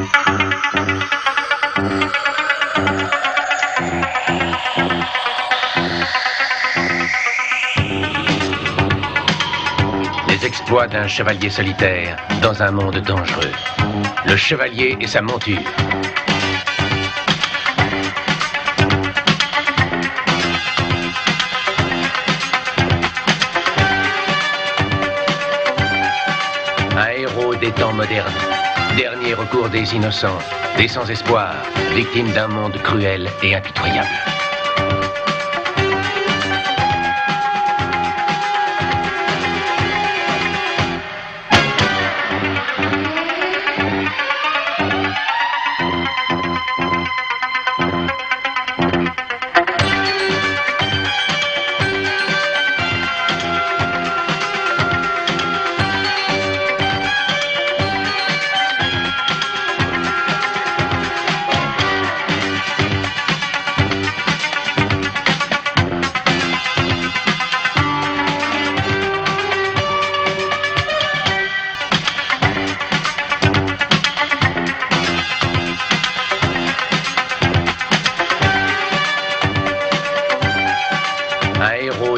Les exploits d'un chevalier solitaire dans un monde dangereux. Le chevalier et sa monture. Un héros des temps modernes. Dernier recours des innocents, des sans-espoir, victimes d'un monde cruel et impitoyable.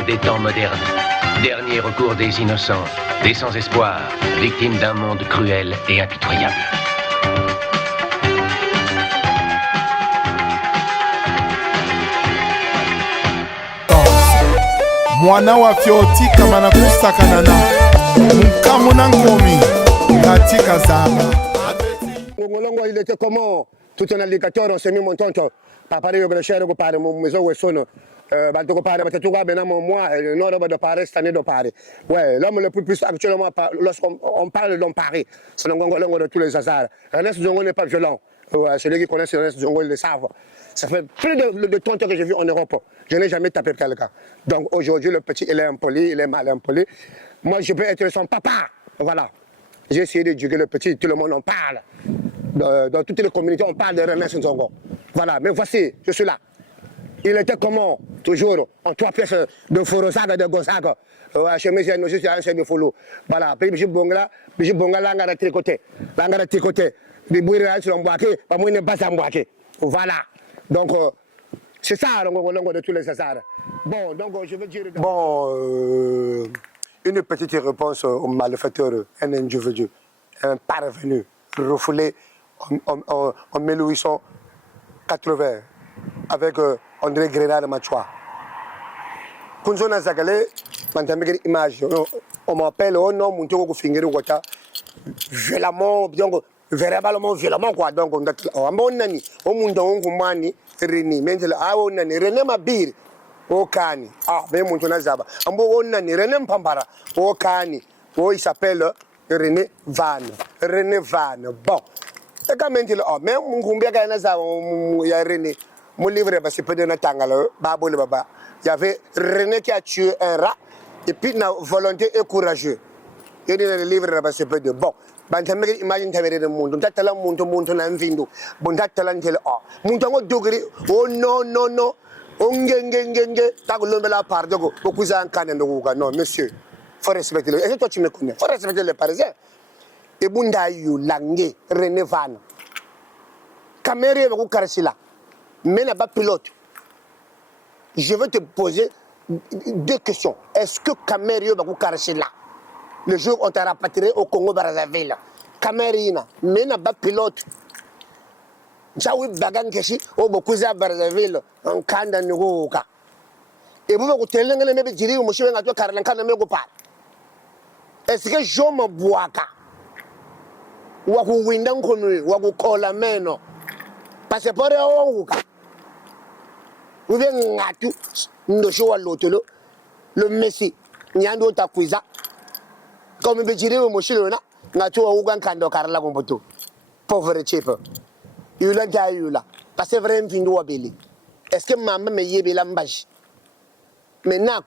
Des temps modernes, dernier recours des innocents, des sans-espoir, victimes d'un monde cruel et impitoyable. Mwana wa fyoti kama na kusakanana mkamu na ngomi katika zama. Ngolongo il était comment? Tout un alligator, on s'est mis mon tonton. Papa yo le cher ko pare mo maison où sono. Bantu ko pare batatu ko bena moi non roba de Paris cette année de Paris. Ouais, l'homme le plus actuellement lorsqu'on parle d'homme Paris, c'est le Ngolongo de tous les hasards. Ernest Zongo n'est pas violent. Ouais, celui qui connaît Ernest Zongo, ils le savent. Ça fait plus de 30 ans que j'ai vu en Europe. Je n'ai jamais tapé quelqu'un. Donc aujourd'hui, le petit, il est impoli, il est mal impoli. Moi, je peux être son papa. Voilà. J'ai essayé de juguer le petit, tout le monde en parle. Dans toutes les communautés, on parle de Ernest Zongo. Voilà, mais voici, je suis là. Il était comment? Toujours en 3 pièces de Forosaga, de Gosaga. Chemise et nos un seul de Folo. Voilà, puis je bonga, l'angara tricoté. L'angara tricoté. Les bouillards sur l'emboîté, pas moins ne pas s'emboîter. Voilà. Donc, c'est ça, de tous les hasards. Bon, donc je veux dire. Bon, une petite réponse au malfaiteur, un individu, un parvenu, refoulé en 1880 avec André Grenade Machoua. Quand on a zagalé, image, on m'appelle au nom de mon finger violemment, véritablement violemment quoi. Donc on a mon ami, au monde on mani, René, maintenant on a René Mabir, au Kani, ah, mais mon tonazaba, on a René Pambara, au Kani, il s'appelle René Van, René Van, bon. Et quand même, même mon il y a René. Mon livre, c'est pas de Natangalo, Babou Baba. Il y avait René qui a tué un rat, et puis la volonté est courageuse. Il y a le livre, c'est pas de bon. Imagine tu avais le monde, tu as le monde, tu as un vindo, bon, tu as l'antel. Mon degré, oh non, non, non, on gagne, tu as l'homme la part de go, beaucoup d'un canon de Ouga. Non, monsieur, il faut respecter le. Et toi, tu me connais, il faut respecter les Parisiens. Et Bunda you Langé, René Van. Caméra vous caresser là. Mais là-bas, pilote. Je veux te poser 2 questions. Est-ce que Caméra va vous caresser là? Le jour où on t'a rapatrié au Congo-Brazzaville. Caméra, mais là-bas, pilote. J'avoue, bagan keshi, au Bokuza Brazzaville, en Kanda Nuruka. Et vous vous telling les mêmes diri, monsieur, on a tout carré, on ne pas. Est-ce que je me bois? Waku windan konu, waku kola meno. Parce que pour eux, vous venez à tout, nous jouons à l'autre, le Messi, Nyando Takuiza, comme il dit au Mochilona, Nato Ougan Kando Carla Gomboto, pauvre chef. Il a déjà eu là, parce que vraiment, il doit belli. Est-ce que maman me yébe l'ambage? Mais n'a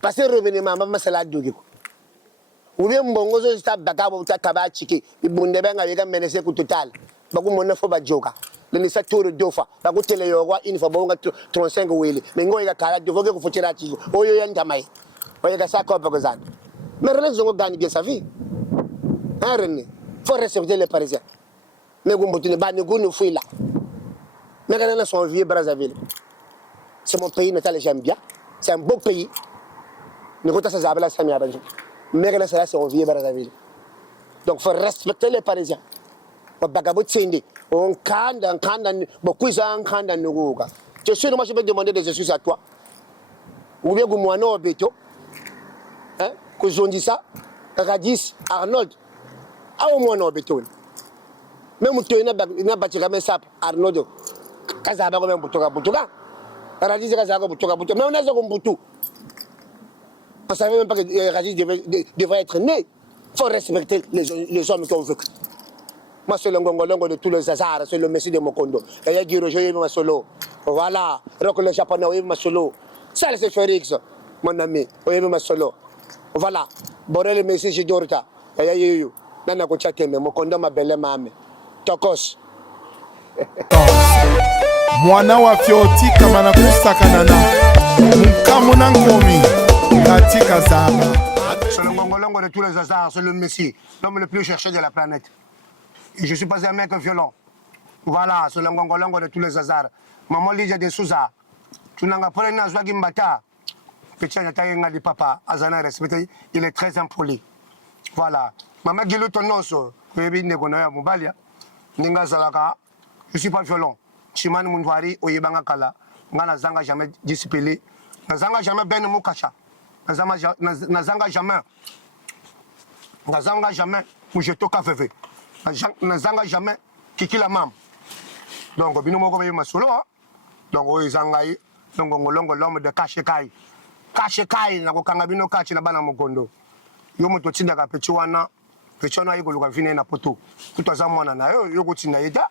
parce que revenez maman, ma salade de ou bien bongozo sta bakabo ta kabachiki ibunde benga yega menese ku total baku mona fo bajoka le ni satoro dofa baku tele yogwa info bonga 35 wele mengo yega kala dofa ke ku fotira ti oyo yanda mai oyega sako bagozan mais René Zongo gagne bien sa vie hein René faut respecter les Parisiens Mais vous fouille là. Mais regardez son vieux Brazzaville. C'est mon pays natal et j'aime bien. C'est un beau pays. Nous avons ça là, ça m'y a banni. Mais regardez ça, c'est mon vieux Brazzaville. Donc il faut respecter les Parisiens. On kanda, beaucoup de kanda nuguga. Tu sais, moi je vais demander des excuses à toi. Ou bien que moi non béto. Hein? Que j'en dis ça. Radis, Arnold. Ah au moins non béto. Même tu n'as pas tiré ça Arnold. Kazaba comme Boutoga Boutoga. Radis Kazaba Boutoga Boutoga. Mais on a ça comme Boutou. On savait même pas que Radis devrait être né. Il faut respecter les hommes qui ont vécu. Moi, c'est le ngongolongo de tous les hasards, c'est le Messi de Mokondo. Et il y a Giro, j'ai eu ma solo. Voilà, rock le japonais, j'ai eu ma solo. Ça, c'est Félix, mon ami, j'ai eu ma solo. Voilà, Borel Messi, j'ai dorta. Et il y a eu, Nana Kochate, Mokondo, ma belle mamie. Tokos. Mwana wa fioti kama na kustakanana. Mkamuna ngomi, katika zaba. C'est le ngongolongo de tous les hasards, c'est le Messi, l'homme le plus cherché de la planète. Et je suis pas un mec violent. Voilà, c'est le ngongolongo de tous les hasards. Maman Lydia de Souza. Tu n'as pas un azwagi mbata. Petit Nataïnga di papa, Azana respecté, il est très impoli. Voilà. Maman Gilou Tonoso, Baby Negonoya Moubalia. Ninga Zalaka, je suis pas violent. Chiman Mounvari, Oyebanga Kala. N'a zanga jamais discipliné. N'a zanga jamais Ben Moukacha. N'a zanga jamais. N'a zanga jamais Moujeto Kafefe. N'a jamais Kiki la mam. Donc, bino moko ma solo. Donc, o izangai, donc ngolongo l'homme de Kashekai. Kashekai na kokanga bino kachi na bana mokondo. Yo moto tinda ka pechiwana, pechiwana yiko luka vine na poto. Tout ça mwana na yo ko tinda yeta.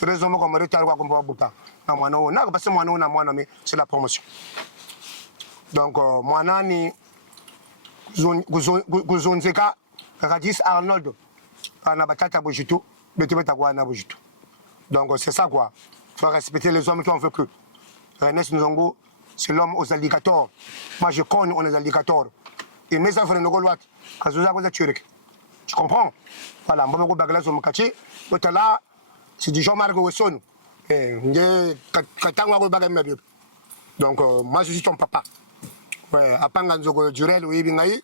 Raison moko mo retard kwa komba buta. Na mwana o na parce que mwana o na mwana mais c'est la promotion. Donc mwana ni guzonzeka Radis Arnold. Na batata bojitu, betibeta kwa na bojitu. Donc c'est ça quoi. Il faut respecter les hommes qui ont vécu. Ernest Nzongo, c'est l'homme aux alligators. Moi je connais on est alligators. Et mes enfants ne gaulois, tu comprends? Voilà, moi je bagala sur mon quartier. Là, c'est du Jean-Marc Wesson. Donc moi je suis ton papa. Ouais, à Panganzogo Durel ou Ibingaï.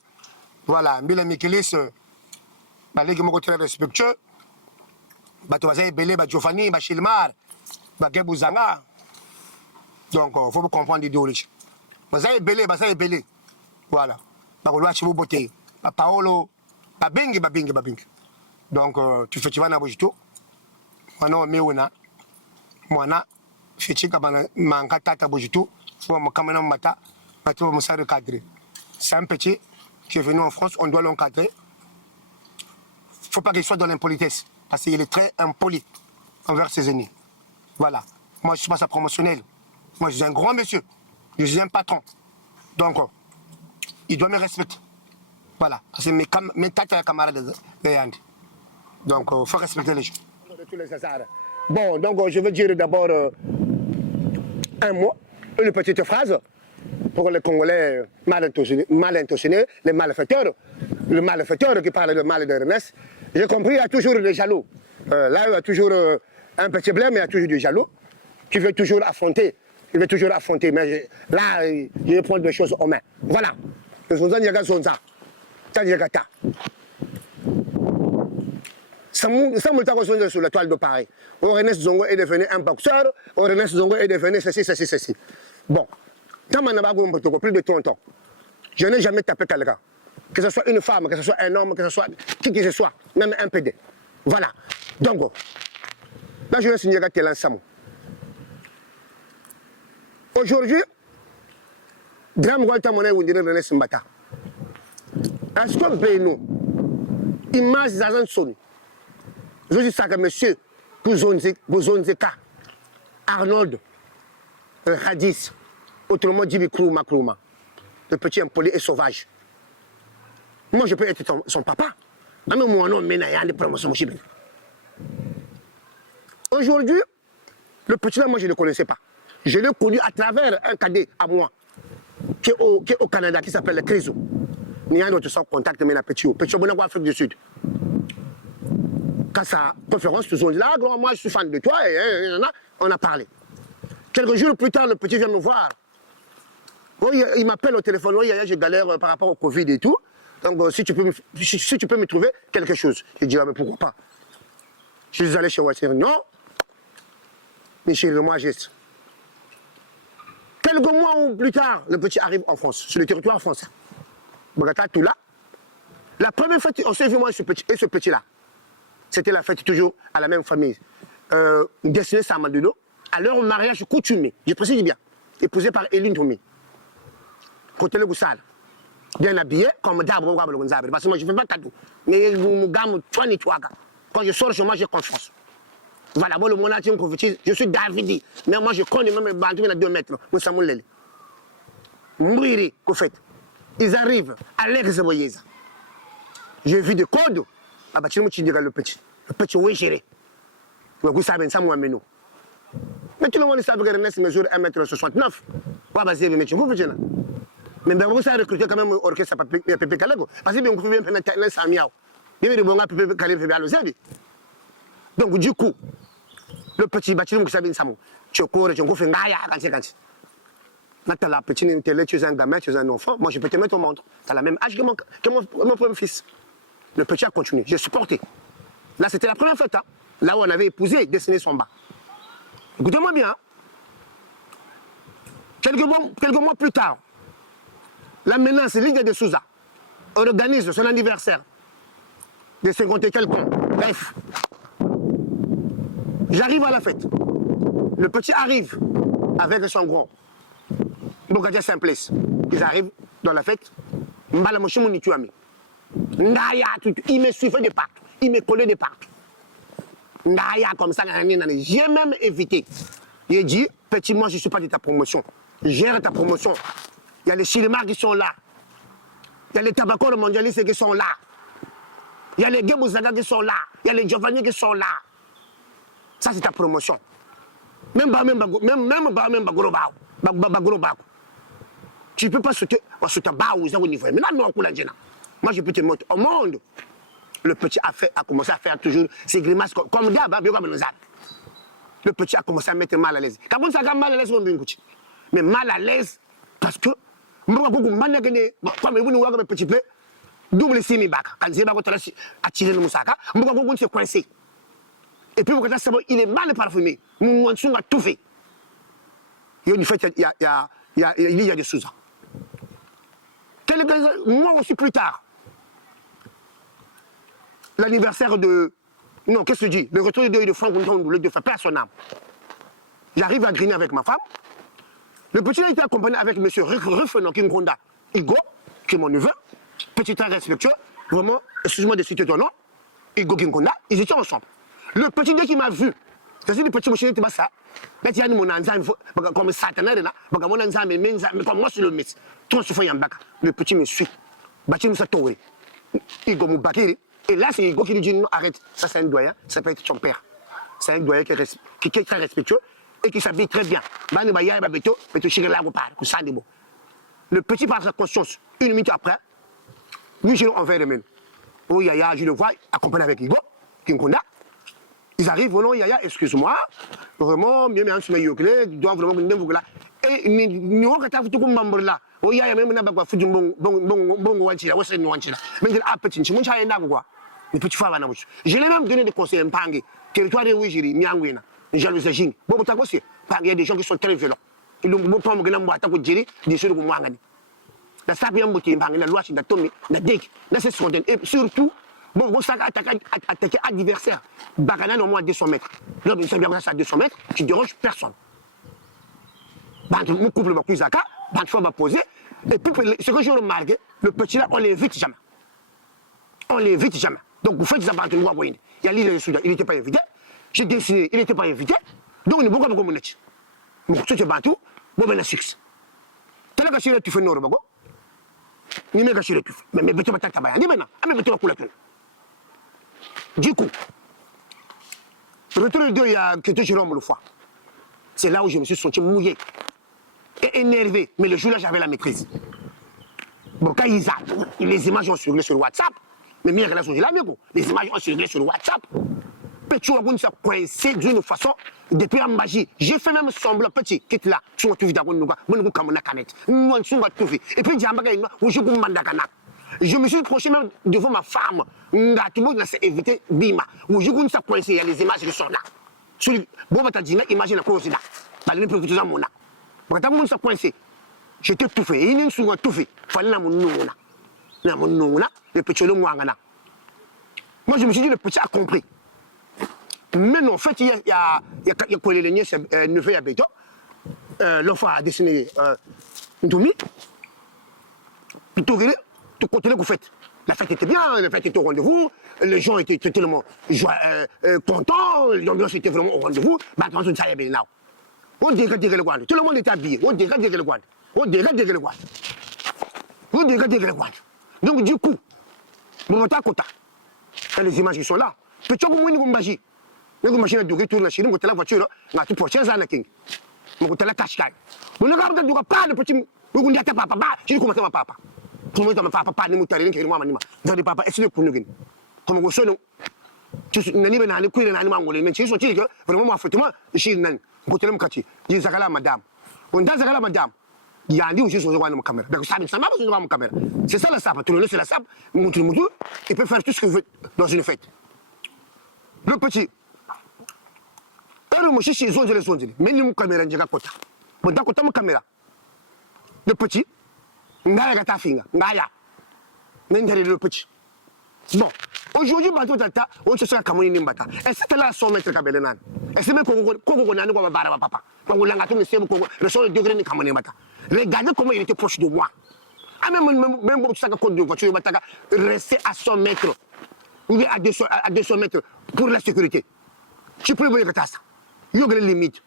Voilà, Mila Mikilis. Je suis très respectueux. Je suis belé, Giovanni, Chilmar, Gebuzanga. Donc, il faut comprendre l'idéologie. Je suis belé, je suis belé. Voilà. Je suis beauté. Paolo, babingi. Donc, tu fais tu vas na bojito. Moi, meuna. Moi, je suis manka tata bojito. Faut me camena mata. Je suis recadré. C'est un petit qui est venu en France, on doit l'encadrer. Il ne faut pas qu'il soit dans l'impolitesse, parce qu'il est très impoli envers ses aînés. Voilà. Moi, je ne suis pas sa promotionnelle. Moi, je suis un grand monsieur. Je suis un patron. Donc, il doit me respecter. Voilà. Parce que mes tata camarades de Yandi. Donc, il faut respecter les gens. Bon, donc, je veux dire d'abord un mot, une petite phrase pour les Congolais mal intentionnés, les malfaiteurs. Le malfaiteur qui parle de mal de Ernest. J'ai compris, il y a toujours des jaloux. Là, il y a toujours un petit blême, mais il y a toujours des jaloux qui veulent toujours affronter. Il veut toujours affronter, mais là, il veut prendre des choses en main. Voilà. Ça, me t'a sur la toile de Paris. Ernest Zongo est devenu un boxeur, Ernest Zongo est devenu ceci. Bon, tant que plus de 30 ans, je n'ai jamais tapé quelqu'un. Que ce soit une femme, que ce soit un homme, que ce soit qui que ce soit, même un PD. Voilà. Donc, là, je vais signer quel ensemble. Aujourd'hui, Dram Walter Monet ou dire René Simbata. Est-ce que Beno, image Zazan Soni, je dis ça que monsieur Bouzonzeka, Arnold, Radis, autrement dit Kruma, le petit impoli et sauvage. Moi, je peux être son papa. Même moi, non, mais il y a des promotions. Aujourd'hui, le petit-là, moi, je ne le connaissais pas. Je l'ai connu à travers un cadet à moi, qui est au Canada, qui s'appelle Crisou. Il y a un autre sans contact, mais il y a petit. Petit, bon, en Afrique du Sud. Quand sa conférence, tout le monde dit là, moi je suis fan de toi, et on a parlé. Quelques jours plus tard, le petit vient me voir. Oui, il m'appelle au téléphone, oui, je galère par rapport au Covid et tout. Donc si tu peux me trouver quelque chose. Je dis, ah, mais pourquoi pas? Je suis allé chez Watson, non. Mais chez moi, geste. Quelques mois plus tard, le petit arrive en France, sur le territoire français. Bogata, tout là. La première fête, on s'est vu moi et ce petit-là. C'était la fête toujours à la même famille. Destinée Samadino, à leur mariage coutumé, je précise bien, épousé par Eline Toumi. Côté le Goussal. Bien habillé, comme d'abord, parce que moi je ne fais pas cadeau. Mais quand je sors chez moi, j'ai confiance. Voilà, bon, le monde entier me prophétise, je suis Davidi. Mais moi je connais même les bandits à 2 mètres. Moi, ça me l'est. Mourir, qu'au fait. Ils arrivent à l'ex-Moïse. J'ai vu des codes. Ah bah tu me dis le petit. Le petit, oui, géré. Vous savez, ça, moi, mais nous. Mais tout le monde sait que Ernest mesure 1,69 m. Ouais, bah, c'est bien, tu vois, mais vous savez recruter quand même l'orchestre à Pépé Kalego. Parce que vous pouvez bien faire un samiao. Il y a des bons Pépé Kalego à l'Ozabi. Donc, du coup, le petit bâtiment, vous savez, tu cours, tu fais un gars, quand la petite télé, tu es un gamin, tu es un enfant, moi je peux te mettre au monde. Tu as la même âge que mon premier fils. Le petit a continué, j'ai supporté. Là, c'était la première fête, hein, là où on avait épousé, dessiné son bas. Écoutez-moi bien. Hein. Quelques mois plus tard, la menace Lydia de Souza organise son anniversaire de 50 et quelques ans. Bref, j'arrive à la fête. Le petit arrive avec son gros. Bokadia Simplice. Ils arrivent dans la fête. Mbala Moshimou Tuami. Ndaya, il me suivait de partout. Il me collait de partout. Ndaya, comme ça, j'ai même évité. J'ai dit, petit, moi, je ne suis pas de ta promotion. Gère ta promotion. Il y a les cinémas qui sont là. Il y a les tabacos mondialistes qui sont là. Il y a les Gebouzaga qui sont là. Il y a les Giovanni qui sont là. Ça, c'est ta promotion. Même tu ne peux pas sauter bas au niveau. Maintenant, moi, je peux te montrer au monde. Le petit a commencé à faire toujours ses grimaces comme d'hab. Le petit a commencé à mettre mal à l'aise. Quand on s'est mal à l'aise, mais mal à l'aise parce que comme vous nous un petit peu, double simi bac. Quand j'ai attiré le moussaka, on s'est coincé. Et puis, il est mal parfumé. Nous avons tout fait. Il y a des choses. Quelques mois aussi plus tard, l'anniversaire de... Non, qu'est-ce que tu dis? Le retour de Franck Ntondoulé de faire perdre son âme. J'arrive à griner avec ma femme. Le petit a été accompagné avec M. Rufenon Kingonda Igo, qui est mon neveu, petit très respectueux. Vraiment, excuse-moi de citer ton nom. Igo Kingonda, ils étaient ensemble. Le petit, dès qu'il m'a vu, c'est le petit monsieur qui m'a ça. Là, il y a mon enzyme, comme Satané, comme mon enzyme, mais comme moi, c'est le médecin. Trop souffrant, le petit me suit. Bâti me s'attourer. Igo Moubakiri. Et là, c'est Igo qui lui dit non, arrête. Ça, c'est un doyen, ça peut être son père. C'est un doyen qui est très respectueux et qui s'habille très bien. Le petit, par sa conscience, 1 minute après, lui, je l'envoie le même. Oh, Yaya, je le vois, accompagné avec Igo, Kinkonda. Ils arrivent, non, Yaya, excuse-moi, vraiment, mieux, mais un doit vraiment venir vous là. Et nous, quand tu as tout membre là, oh, Yaya, même, on a fait du bon, wanchila, ou c'est une wanchila. Mais il a petit, je m'en chie un quoi. Les petits frères, je l'ai même donné des conseils, un pangé, territoire de Ouijiri, Miangwina, Jalousie, bon, tu as aussi, il y a des gens qui sont très violents. Ils ont pas me gagner, tu as dit, des choses comme moi. La sape est un bouquet, la loi, c'est d'attendre, la dec, la session, et surtout, bon, vous savez, attaquer adversaire. Bagana, au moins 200 mètres. Là, vous savez, à 200 mètres, tu ne déranges personne. Mon couple va couper la fois va poser. Et puis, ce que j'ai remarqué, le petit là, on ne l'évite jamais. On ne l'évite jamais. Donc, vous faites ça, il y a l'île de Soudan, il n'était pas invité. J'ai dessiné, il n'était pas invité. Donc, on ne peut pas comme on est. Mais si tu es battu, vous avez un succès. Tu as caché le tuf nord, ni me caché le tuf. Mais tu vas t'attaquer. Ni maintenant, mais tu vas couler. Du coup, retour de il y a quelques jours le foie. C'est là où je me suis senti mouillé et énervé. Mais le jour-là, j'avais la maîtrise. Bon, quand les images ont circulé sur WhatsApp, Mais mieux que la chose, les images ont circulé sur WhatsApp. Petit Wagoun s'est coincé d'une façon depuis en magie. J'ai fait même semblant petit, quitte là, sur tout vidéo, on comme on a canette. Nous on va tout fait. Et puis je me suis proché même devant ma femme. Tout le monde s'est évité Bima. Où je s'est coincé, il y a les images qui sont là. Sur le bon bataille, imagine la cause là. Bah les plus mon là. Quand tout le monde s'est coincé, j'étais tout fait. Il y a une souvent tout fait. Fallait la mon nom là. La mon nom là, le petit le moi là. Moi je me suis dit le petit a compris. Mais non, en fait, il y a collé les nièces neveu à Béton. L'enfant a dessiné Ndoumi. Tout côté que vous faites. La fête était bien, la fête était au rendez-vous. Les gens étaient tellement contents, l'ambiance était vraiment au rendez-vous. Bah, quand on s'est bien là. On dirait le guad. Tout le monde était habillé. On dirait le guad. On dirait le guad. On dirait le guad. Donc, du coup, mon montant à côté. Les images qui sont là. Petit peu moins de magie. Nous machine à douger tourne la Chine, la voiture, on a tout pour 15 ans à King. On a la cache. On ne regarde pas le petit. Nous on papa, je dis comment ça ma papa. Comment ça ma papa, ne moutarine qui est moi manima. Dans les papas, est-ce que vous nous comme vous sonne. Tu n'as pas le coup de l'animal angolais, mais tu sais que vraiment moi, je suis nan. Côté le mkati. Je dis à madame. On dit à la madame. Il y a un livre sur la caméra. Donc ça m'a besoin de ma caméra. C'est ça la sape. Tout le monde c'est la sape. Il peut faire tout ce qu'il veut dans une fête. Le petit. Alors, je suis zonzele. Mais nous, caméra, j'ai kota. Bon, d'accord, tu as caméra. Le petit, ngaya gata finga, ngaya. N'intérêt le petit. Bon, aujourd'hui, on se sera comme une nimbata. Et c'était là 100 mètres kabelenan. Et c'est même qu'on a nous comme papa. Quand on l'a gâté, le sol de degré ni comme nimbata. Regardez comment il était proche de moi. Ah, même pour ça, quand on voiture, rester à 100 mètres. Ou bien à 200 mètres pour la sécurité. Tu peux le voir ça. Il y a des limites.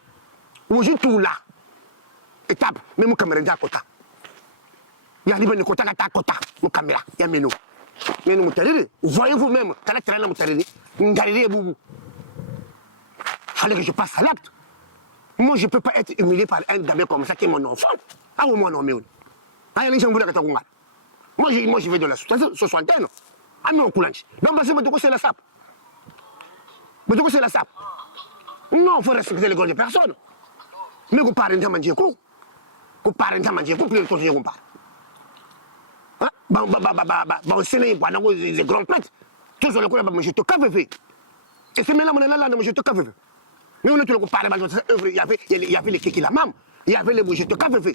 Aujourd'hui, tout là. Étape, même mon caméra est à côté. Il y a des côté à côté. Mon caméra, il y a mes mais nous, voyez-vous même, quand la traîne il fallait que je passe à l'acte. Moi, je ne peux pas être humilié par un gamin comme ça qui est mon enfant. Ah, au moins, non, mais. Ah, il y a des gens qui voulaient que tu moi, je vais de la soixantaine. Ah, non, coulange. Donc, c'est la sape. Mais c'est la sape. Non, il faut respecter les grandes personnes. Mais vous parlez de manger quoi? Vous parlez de manger quoi? Plus de temps, je parle. Bah, c'est les grands prêtres. Tout sur le coup, je te cave. Et c'est maintenant, je te cave. Mais on a tout le parlé de cette œuvre. Il y avait les kékis la mam. Il y avait les je te cave.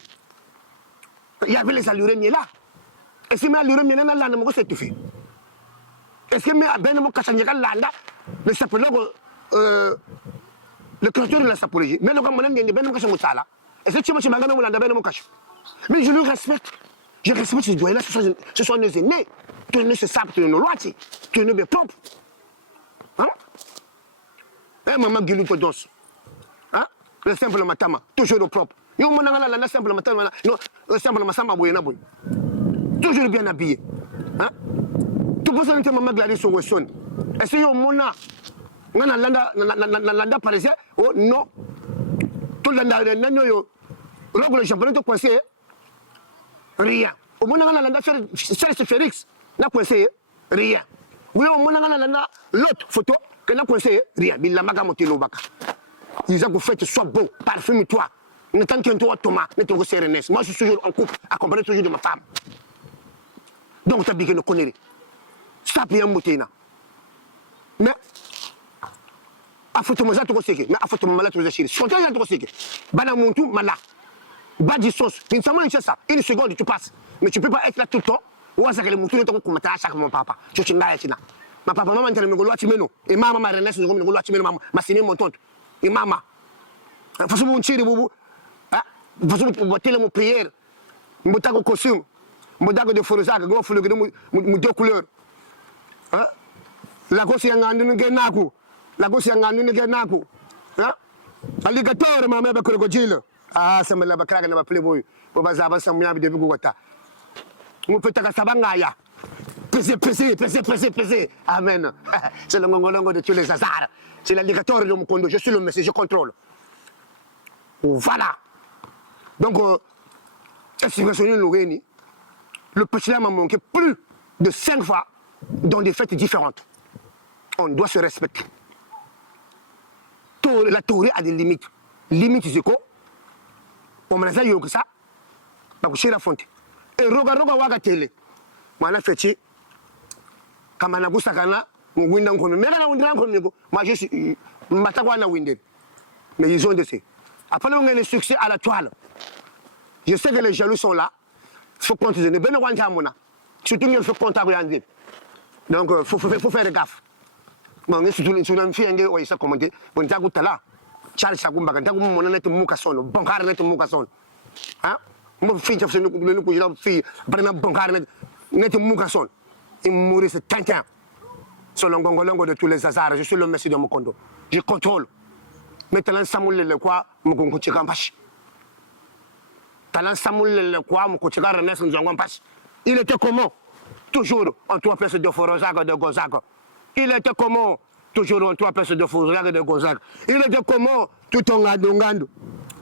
Il y avait les allures là. Et c'est mes allures là, c'est tout fait. Est-ce que mes abonnements Kassanjaka là, le sapologue, le créateur de la sapologie, mais le grand malin de Ben Kassamutala, et c'est ce magana ou la Ben Mokash. Mais je le respecte. Je respecte ce doigt-là, ce sont nos aînés. Tu ne sais pas, tu ne lois, tu ne es propre. Hein? Eh, maman Gilou te danse. Hein? Le simple matama, toujours propre. Yo, mon angala, la simple matama, non, le simple masama boyena boy. Toujours bien habillé. Hein? Tu peux savoir que maman Gladys sur Wesson. Est-ce que yo, mona, ngana landa parisien, oh non. Tout landa, yo, rogue le championnat de conseil. Rien. Au moins, on a la Félix, n'a conseillé rien. Oui, au moins, on a l'autre photo que n'a conseillé rien. Il a magamoté le bac. Ils ont fait soit beau, parfume-toi. Ne t'en tiens toi, Thomas, ne te resserre. Moi, je suis toujours en couple, accompagné toujours de ma femme. Donc, tu as dit que nous connaissons. Ça, bien moutina. Mais, à photo, moi, je sais que. Mais à photo, moi, je sais que. Si on t'a dit que. Banamontou, malak. Bas distance, une seconde tu passes. Mais tu ne peux pas être là tout le temps. Ou à ce que les moutons sont comme ça, chaque mon papa. Je suis là, ma papa, maman, je me gaulois, tu me non. Et maman, ma renaissance, je me gaulois, tu me non. Ma signé mon tonte. Et maman. Il faut que je me tire, boubou. Il faut que je me tire mon prière. Je me tire au costume. Je me tire de forosac, je me tire deux couleurs. La gosse est en train de gagner. La gosse est en train de gagner. Alligator, ma mère, crocodile. Ah, ça me l'a pas na playboy. Pour baser avant ça, moi, de Bugota. On peut ta sabangaya. Pesé. Amen. C'est le ngongolongo de tous les hasards. C'est l'alligator de mon condo. Je suis le monsieur, je contrôle. Voilà. Donc, est-ce que le petit m'a manqué plus de 5 fois dans des fêtes différentes. On doit se respecter. La Torah a des limites. Limites, c'est quoi? On me l'a dit que ça. Donc, je suis la fonte. Et regarde, waga télé. Moi, je fais comme on a vu ça, moi, je suis. Mais ils ont décidé. Après, on a le succès à la toile. Je sais que les jaloux sont là. Il faut continuer. Surtout, il faut compter. Donc, il faut faire gaffe. Bon, surtout, si on a une fille, on a commenté. On a dit là. Charles Sagumba, on a dit Moukason. Bon, car on a dit Moukason. Hein? Mon fille, je fille, après, bon, car on a dit Moukason. Il mourit, c'est quelqu'un. Selon Gongolongo de tous les hasards, je suis le messie de mon condo. Je contrôle. Mais talent Samoul le quoi, mon coach Gampache. Talent Samoul le quoi, mon coach Garanès Nzongampache. Il était comment? Toujours en trois pièces de Forozaga de Gonzaga. Il était comment? Toujours en trois pièces de Forozaga de Gonzaga. Il était comment? Tout en gandungando.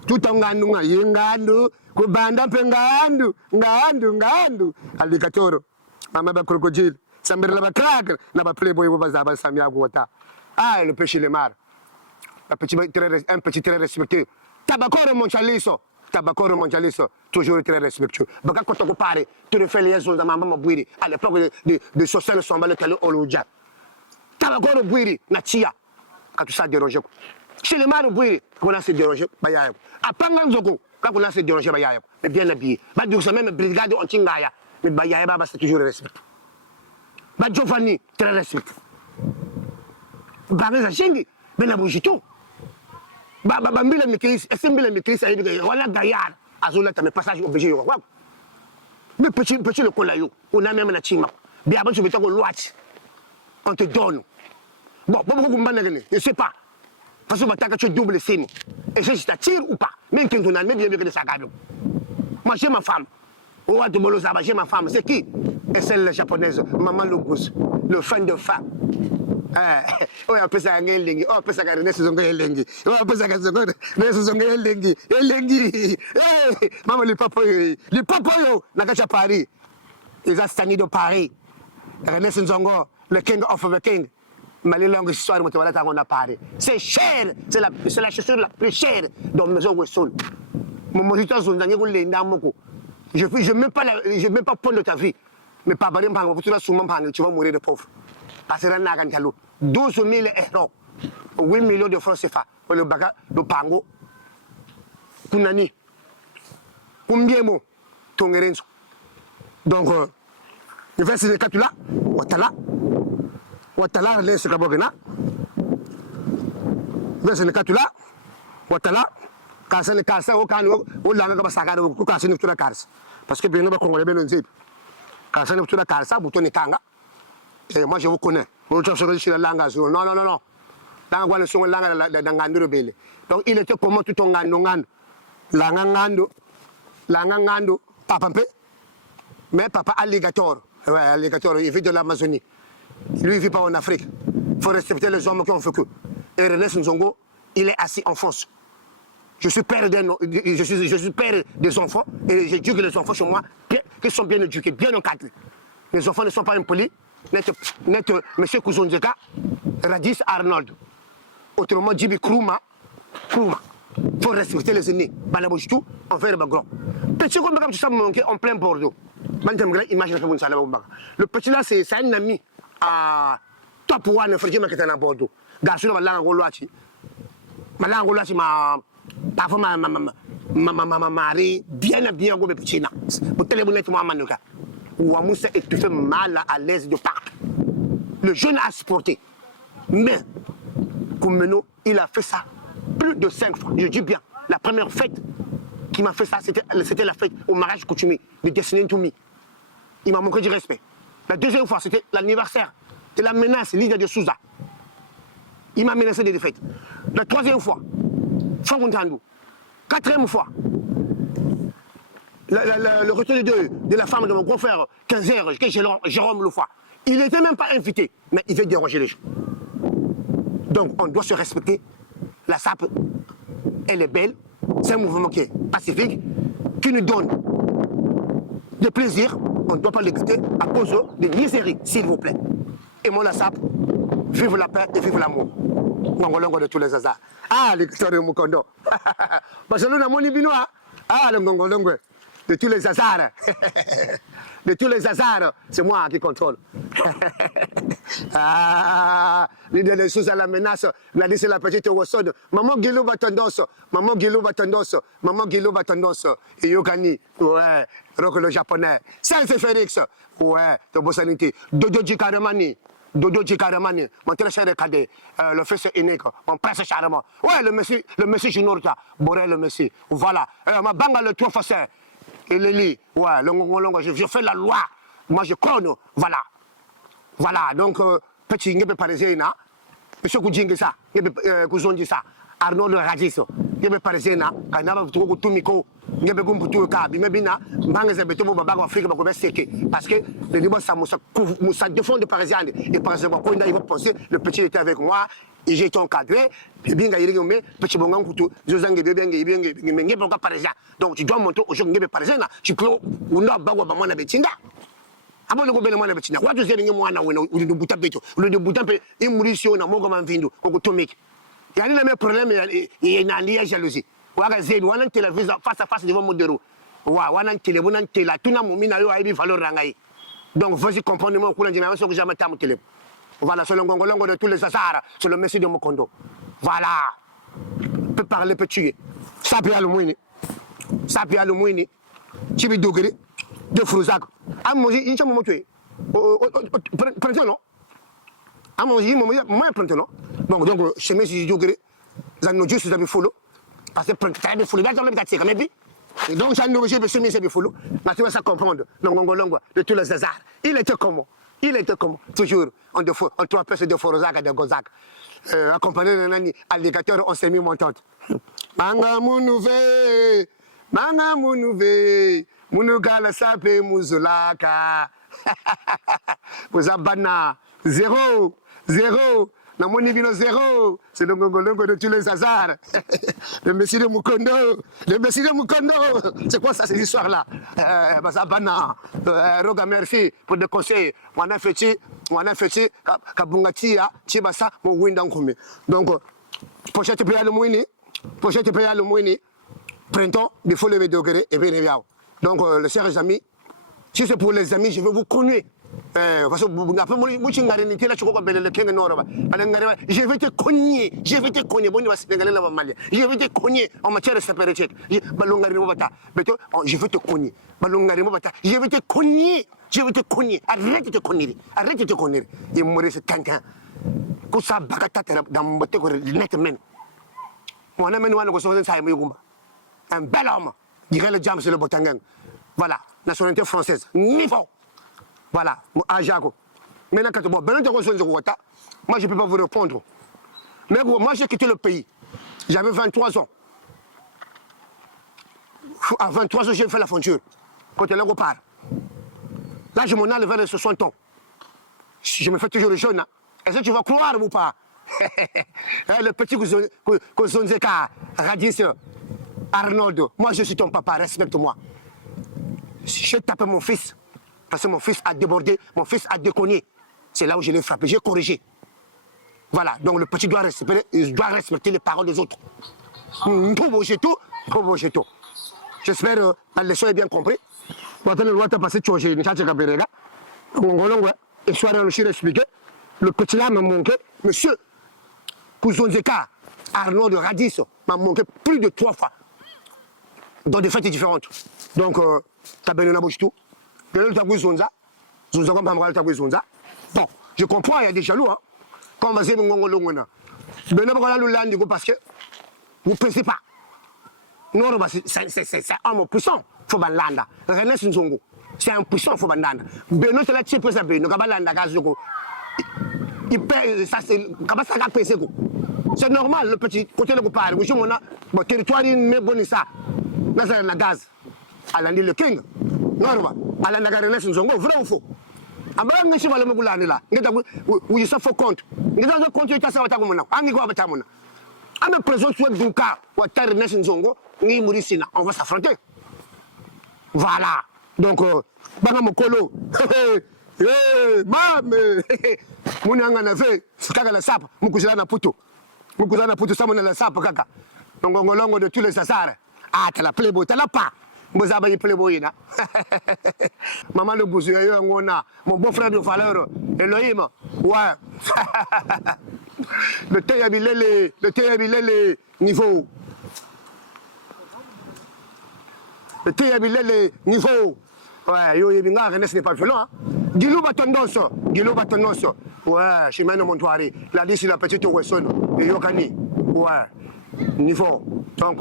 Tout en gandunga, yingando, kubanda pengandu, ngandu. Alligator, mama crocodile. Samir la craque, n'a pas playboy ou bazaba Samia Gota. Ah, le péché le mar. Un petit très respectueux. Tabacoro Monchaliso. Tabacoro Monchaliso. Toujours très respectueux. Baka quand on parle, tu le fais les choses dans ma maman Bouiri. À l'époque de Social Sombale Kalo Oloja. Tabacoro Bouiri, Natia. Quand tout ça déroge. Chez le mar Bouiri, on a se déroger. Bayayako. À Panganzoko, quand on a se déroger Bayayako. Mais bien habillé. Bah, du même brigade en Tingaya. Mais Bayayaba, c'est toujours respect. Bah, Giovanni, très respect. Bah, mais ça change. Mais la bougiton. Bah, mbila mikris, est-ce que mbila mikris a dit, voilà, gaillard, azola, t'as mes passages obligés. Mais petit le colayo, on a même la chima. Bien avant, tu veux t'en loati. On te donne. Bon, je ne sais pas. Parce que tu as double signe. Et je t'attire ou pas. Même quand on a même bien que ça gagne. Moi, j'ai ma femme. J'ai ma femme. C'est qui? Et celle la japonaise, Maman Logos, le fan de femme. On appelle ça un elengi. On appelle ça un elengi. On appelle ça un elengi. Maman, les papoyo, Nagacha Paris. Les Astani de Paris. René Nzongo, le king of the king. Mais les langues histoires, on a Paris. C'est cher. C'est la chaussure la plus chère dans la maison Wesson. Mon mojito, je ne même pas prendre de ta vie. Mais pas tu vas mourir de pauvre. Parce que 12 000 euros, 8 millions de francs CFA, le baga, le pango, Kunani, combien mot, Tongerenzo. Donc, le verset de Katula, Watala, laisse le Kabogena, verset de Katula, Watala, Kasa le Kasa, au Kano, au Langa Sagado, au Kasa de la Kars. Parce que bien, on va qu'on le zip. Kasa de la Karsa, Bouton et Kanga. Et moi, je vous connais. Non. Donc, il était comment tout en gagnant. Langangando, papa, mais papa alligator. Ouais, alligator, il vit de l'Amazonie. Lui, il ne vit pas en Afrique. Il faut respecter les hommes qui ont fait que. Et René Nzongo, il est assis en France. Je suis père des enfants et j'éduque les enfants chez moi qui sont bien éduqués, bien encadrés. Les enfants ne sont pas impolis. Net M. Kouzonzeka, Radis Arnold. Autrement, Djibi Krouma. Il faut respecter les aînés. Balabouchou, on fait le bagron. Petit comme tu sais manquer en plein Bordeaux. Le petit là, c'est un ami à top one, Frédéric Maketana à Bordeaux. Garçon, ma langue rouloati. Ma langue rouloati, ma mari, bien, go, petit là. Pour télébonner, moi, Manuka. Ouamoussa est tout fait mal à l'aise de partout. Le jeune a supporté. Mais, Koumeno, il a fait ça plus de 5 fois. Je dis bien, la première fête qui m'a fait ça, c'était la fête au mariage coutumier de Destiny to Me. Il m'a manqué du respect. La deuxième fois, c'était l'anniversaire de la menace Lydia de Souza. Il m'a menacé de défaite. La troisième fois, Fangontandou. Quatrième fois, le retour de la femme de mon confrère, 15h, Jérôme Lefoy. Il n'était même pas invité, mais il veut déranger les gens. Donc, on doit se respecter. La SAP, elle est belle. C'est un mouvement qui est pacifique, qui nous donne de plaisir, on ne doit pas l'exécuter à cause de misérie, s'il vous plaît. Et mon asap, vive la paix et vive l'amour. Ngongolongo de tous les hasards. Ah, l'électeur de Mukondo. Parce que nous avons mon binois. Ah, le ngongolongo de tous les hasards. De tous les hasards, c'est moi qui contrôle. Ah, l'idée des choses à la menace. On a dit c'est la petite Wasson. Maman Guilou va tendance. Maman Guilou va tendance. Maman Guilou va tendance. Et Yokani, ouais. Rock le japonais. Saint Félix, ouais. De Bossanité. Dodo Jikaramani. Dodo Jikaramani. Mon très cher cadet. Le fils unique. Mon prince charmant. Ouais, le monsieur Juniorta. Borel le monsieur. Voilà. Ma banga le 3 fois. Et les lits. Ouais, le ngongolongo. Je fais la loi. Moi, je connais. Voilà. Voilà, donc, petit, il y a parisien, monsieur Koudjingue ça, il y a Kouzonji ça, Arnaud de Radiso, il y a parisien, quand il y a tout miko, il y a beaucoup de cas, il y a bien, Bangas et Beto, Babago Afrique, Bago Seke, parce que le niveau, ça moussa défend de parisien, et par exemple, quand il va penser, le petit était avec moi, et j'ai été encadré, et bien, il y a un petit bon couteau, Zozang, bien, parisien. Donc, tu dois monter aujourd'hui, parisien, tu peux, ou non, Bago, Bamana Betinga. Abo le gobele mwana betina watu zeni mwana wena ulidubuta beto ulidubuta pe imurisio na mongo manvindu okotomiki yani le problème na liya jalousie waga zeni wana télévision face à face devant modero wana télé wana télé tuna momina yo aibi valeur rangai donc vas-y comprendre moi kula njina so que jamais tamu télé voilà c'est le ngongolongo de tous les asara c'est le messie de Mukondo voilà peut parler peut tuer ça peut le moini chibi dogere de Frouzak. À manger, il y a un moment tué. Prenez non. À manger, moi, prenez non. Donc, chez mes yeux, ça nous juste des follow. Parce que prenez follow, là, on est mais puis. Donc, ça nous j'ai besoin de follow. Mais tu vas ça comprendre. Donc, ngongolongo de tous les hasards. Il était comment? Toujours, on doit passer de Forozak à de Gozak. Accompagné d'un alligator, on s'est mis montante. Manga Mounouvé. Mounugala sape muzulaka. Vous abana. 0. Na moni vino 0. C'est le ngongolongo de tous les hasards. Le messie de Mukondo. C'est quoi ça, ces histoires-là? Bazabana. Roga merci pour des conseils. Wana feti, kabungatia, chibasa, mon windankumi. Donc, pochette paya le mouini. Printemps, il faut lever degré et bien. Donc, les chers amis, si c'est pour les amis, je veux vous connaître. Parce que je vais te cogner. Je vais te cogner en matière de sécurité. Je vais te cogner. Arrête de te cogner. Il me c'est quelqu'un. Quand ça bagata dans mon botte, net men. On a mené un bel homme. Dirait le James le Botangan. Voilà, nationalité française. Niveau. Voilà, Ajago. Maintenant, quand moi je ne peux pas vous répondre. Mais moi, j'ai quitté le pays. J'avais 23 ans. À 23 ans, j'ai fait la frontière. Quand elle repart. Là, je m'en ai vers les 60 ans. Je me fais toujours jeune. Est-ce que tu vas croire ou pas? Le petit Kouzonzeka, Radis, Arnoldo, moi je suis ton papa, respecte-moi. Je tape mon fils, parce que mon fils a débordé, mon fils a déconné. C'est là où je l'ai frappé, j'ai corrigé. Voilà, donc le petit doit respecter les paroles des autres. J'espère que la leçon est bien comprise. Le petit là m'a manqué, monsieur Kouzonzeka, Arnaud de Radis, m'a manqué plus de 3 fois. Dans des fêtes différentes. Donc, tu as bien une bouche tout. Bon, je comprends, il y a des jaloux. Hein. Quand on va dire que parce que vous ne pensez pas. Non, c'est un homme puissant. Il faut balanda. C'est un puissant, il faut balanda. Beno, c'est la type de ça. Il paye, ça c'est c'est normal, le petit côté de Goupar. Le territoire est bon, ça. Là, c'est la gaz. À l'année le king. Normal. À l'année la gaz, vrai ou faux? Après, je suis allé me gouler là. Il se faut compte. Il se faut compte, il se faut compte. On va s'affronter. Voilà. Donc, banga mokolo. Mam, muni anga na ve, kaka la sap, mukuzila na puto. Mukuzila na puto, samona la sap kaka. Donc, ngolongo de tous les assares. Ah, t'as la playboy, t'as la pas. Mbozaba yi playboy na. Maman le bousu, mon beau frère de valeur, Elohim. Ouais. Le T-Yabilele niveau. Le T-Yabilele niveau. Ouais, yo yebinga René ce n'est pas violent. Gilou Batondoso. Ouais, chez Mano Montoari. La dit sur la petite Wesson. Et Yokani. Ouais. Niveau. Donc,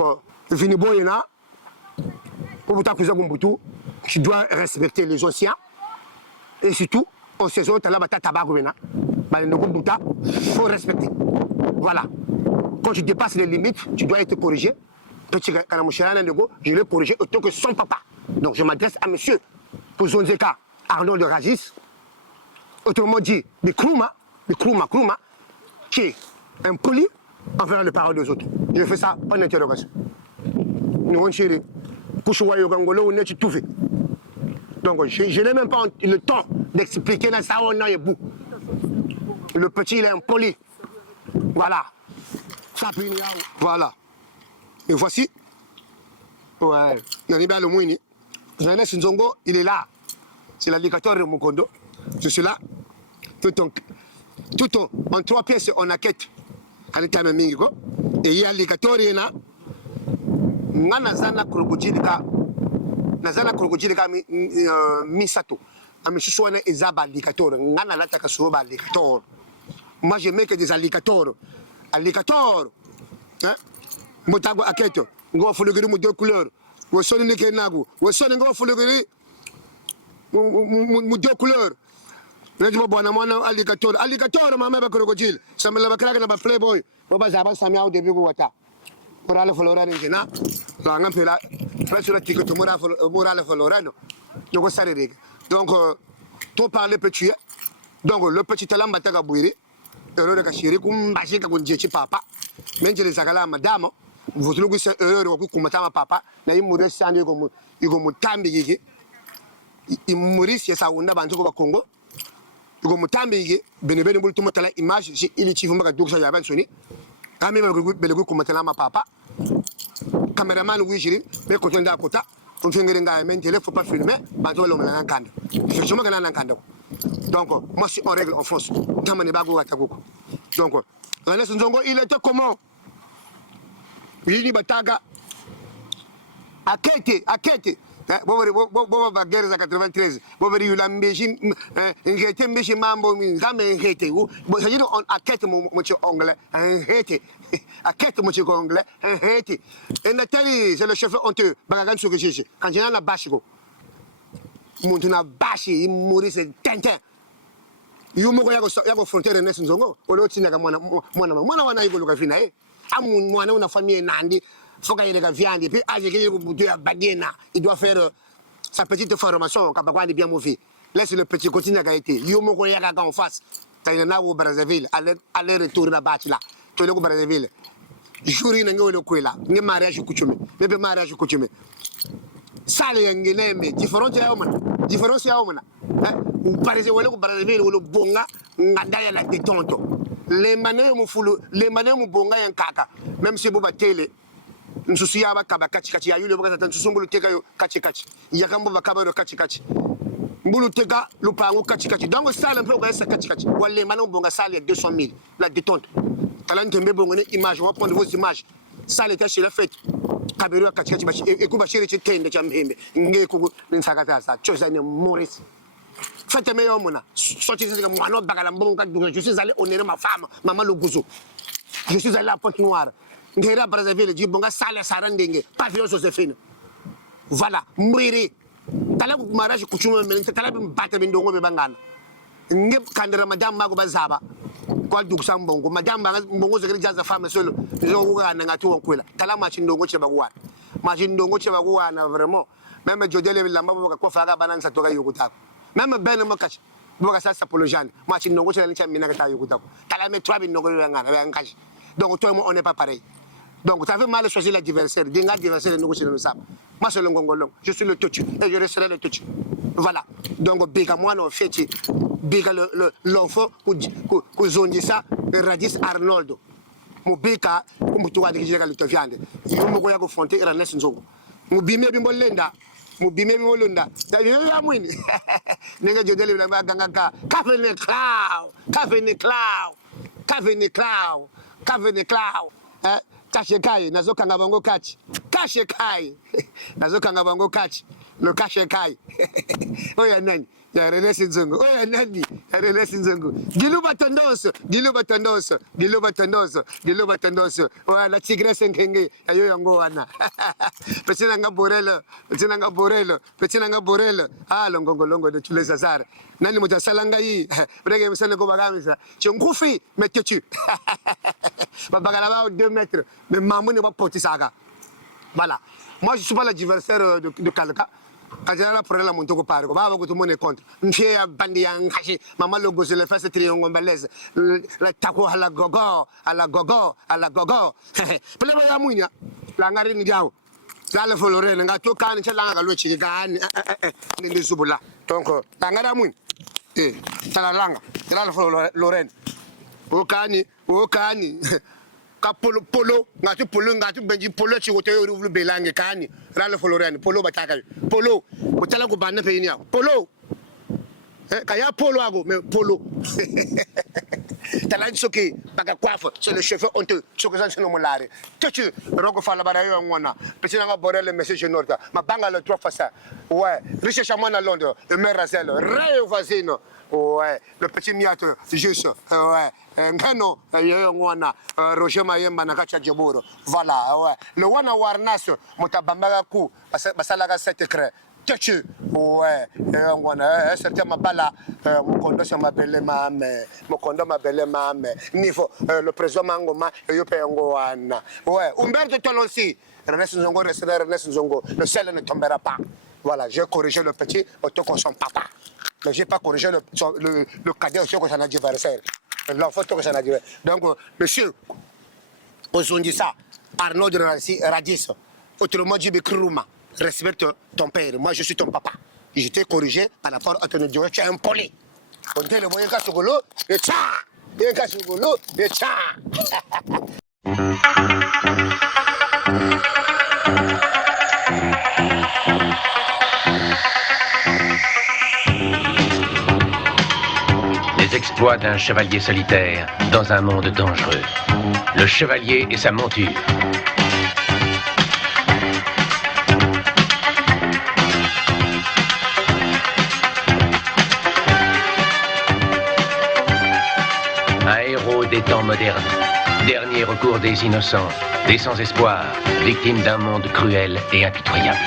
fini boyena. Pour vous t'accuser tu dois respecter les océans. Et surtout, en saison, tu as la bataille tabac. Il faut respecter. Voilà. Quand tu dépasses les limites, tu dois être corrigé. Petit je l'ai corrigé autant que son papa. Donc je m'adresse à monsieur pour Zonzeka, Arnaud de Ragis. Autrement dit, des Krouma, qui est impoli envers les paroles des autres. Je fais ça en interrogation. Nous on chérit. Donc je n'ai même pas le temps d'expliquer là ça on a bout. Le petit il est impoli. Voilà. Voilà. Et voici. Ouais. Nanibia le Mouini. René Sinzongo, il est là. C'est l'alligator de Mukondo. Je suis là. En 3 pièces, on a quête. Et il y a l'alligator, il y a Nazana crocodile misato. Amishuana ezaba alligator. Ngana lata kasuba alligator. Moi je mets que des alligators. Alligator. Hein? Motago aketo. Ngo fulugiri mu 2 couleurs. Wo soni ne kenago. Wo soni ngo fulugiri mu 2 couleurs. Nadi bona mona alligator. Alligator mama ba crocodile. Samela ba kraka na ba playboy. Bo ba zaba samia au début wata. Morale Florano ngena. La ngampela. Presura tiko morale Florano. Yoko sarere. Donc to parler petit. Donc le petit talent bataga bouiri. Erreur de kashiri kumbashi ka kunjechi papa. Menjele zakala madame. Votre logo c'est erreur ko kumata papa. Na imure sandi ko mutambi yiki. Imurisi yasa unda bantu ko Congo. Ko mutambi yiki benebene bultu mutala image si ili chifu maka doksa ya bansoni. Kami belego kumata ma papa. Cameraman wujiri me ko tonda kota. On fait un il ne faut pas filmer, donc, moi, c'est en règle en France. Donc, il était comment? Il dit Bataga, Akete, Boba guerre à 93, Boba Yulam Béjim, Ngete Béjim Mambo, Zame Ngete, on Akete mon anglais, un hete, Akete mon anglais, un hete. Et Nathalie, c'est le chef honteux, Bagagan sur le GG. Quand j'ai la bâche, Montuna bâche, il mourit, c'est tintin. Yumo Yago frontière de Nessongo, ou l'autre Sinaga Mona, Mona, une famille Nandi. Faut qu'il y ait des viandes et puis il doit faire sa petite formation quand il est bien mauvais. Laisse le petit continent qui a été. Il y a en face. Tu as au Brazzaville, aller-retour là-bas. Tu es au Brazzaville. Jouri n'a pas là. Il y a mariage coutume. Il y a mariage coutume. Ça, il y a une différence. Différence, il y a une Brazzaville, au Brazzaville, au Bonga, il la détente. Les manœuvres Bonga et un caca. Même si vous battez nsusu yaba kaba kachi ya yule boka nsusu mbulu teka yo kachi yakambo bakaba yo kachi mbulu teka lupangu kachi donc ça un peu on ça kachi wale mana bonga ça les 200 000 la détente talent tembe bongo ne image on va prendre vos images ça était chez la fête kabero kachi bachi et kuba chéri tende chamhembe ngeko nsakata ça chose ne Maurice faites meilleur mona sorti de moi bagala mbonga je suis allé honorer ma femme maman Loguzo je suis allé à Pointe-Noire. Ngera Brazzaville dit bonga sala sarandenge pavillon Josephine voilà mwiri tala ku mariage kuchuma men tala bi bata bin dongo be bangana ngep kandira madame mago bazaba ko duksa mbongo madame mbongo zekri jaza femme solo zo kuga na ngati wonkwela tala machin dongo che bagwana machin dongo che bagwana vraiment même jodele lamba boka ko faga banansa toka yukutako même ben mo kachi boka sa sapolojane machin dongo che la ncha mina kata yukutako tala me 3 bin dongo be ngana be ngaji donc toi on n'est pas pareil. Donc, tu avais mal choisi l'adversaire. D'un adversaire, nous sommes ça. Moi, c'est le Ngongolong. Je suis le Tutu. Et je resterai le Tutu. Voilà. Donc, Biga, moi, non, fait. Biga, l'enfant, que zondi ça, Radis Arnoldo. Mon Biga, comme tu as dit que j'ai le viande. Il me voit que Fonte et la Nesson Zongo. Mon bimé, Bimolenda. Mon bimé, Bimolenda. T'as vu, la mouine. N'est-ce que je dis, la Ganga. Cavene Cloud. Cavene Cloud. Cavene Cloud. Cavene Cloud. Kashekai, nazokanga bango kachi. Kashekai, nazokanga bango kachi. Le kashekai. Oya nani? Ya Renesi Nzongo. Oya nani? Ya Renesi Nzongo. Giluba tendoso, Giluba tendoso, Giluba tendoso, Giluba tendoso. Oya la tigresse nkenge, ya yo yango wana. Petina nga borelo, petina nga borelo, petina nga borelo. Ah, longo de tous les hasards. Nani mutasalanga yi. Brege msane ko bagamisa. Chonkufi metetu. Babagalaba 2 mètres. Mais maman ne va pas porter ça. Voilà. Moi, je ne suis pas l'adversaire de Kalka. Quand j'ai la problème, mon togo pare. Bah, tout le monde est contre. M'fie bandian kashi. Maman le gosse le fait ce triangle balèze. La tako à la gogo, à la gogo, à la gogo. Problème ya mounia. La ngari ni diao. La le folore, nga to kan cha la ngalo chi gani. Ni zubula. Donc, la ngara mounia. Ça la langue. La le folore Lorraine. Okani. Ka polo ngati benji polo chi wote ruvlu belange kani rale folorani polo bataka polo utala ko banna pe ni polo kaya polo ago mais polo tala nsoki baka coiffe c'est le cheveu honteux ce que ça c'est no molare tu rogo fala bara yo ngona petit nga borel message norta ma banga le 3 fois ça ouais recherche moi à Londres le maire Razel Ray Vasino ouais le petit miato juste ouais ngano yo ngona Roger Mayemba na kacha Jaboro voilà ouais le wana warnas mutabamba ku basala ka 7 cre tu ouais ngona certain mabala mukondo so mabele mame niveau le président Mangoma yo pe ngwana ouais Umberto Tolonsi Ernest Nzongo le sel ne tombera pas. Voilà, j'ai corrigé le petit autant que son papa. Mais je n'ai pas corrigé le cadet autant que son adversaire. L'enfant autant que son adversaire. Donc, monsieur, on dit ça, Arnaud de Radis, autrement dit, respecte ton père. Moi, je suis ton papa. Je t'ai corrigé par rapport à ton adversaire. Tu es impoli. On dit le moyen casse-golo, et tcha! Et casse-golo, et tcha! Les exploits d'un chevalier solitaire dans un monde dangereux. Le chevalier et sa monture. Un héros des temps modernes. Dernier recours des innocents, des sans-espoir, victimes d'un monde cruel et impitoyable.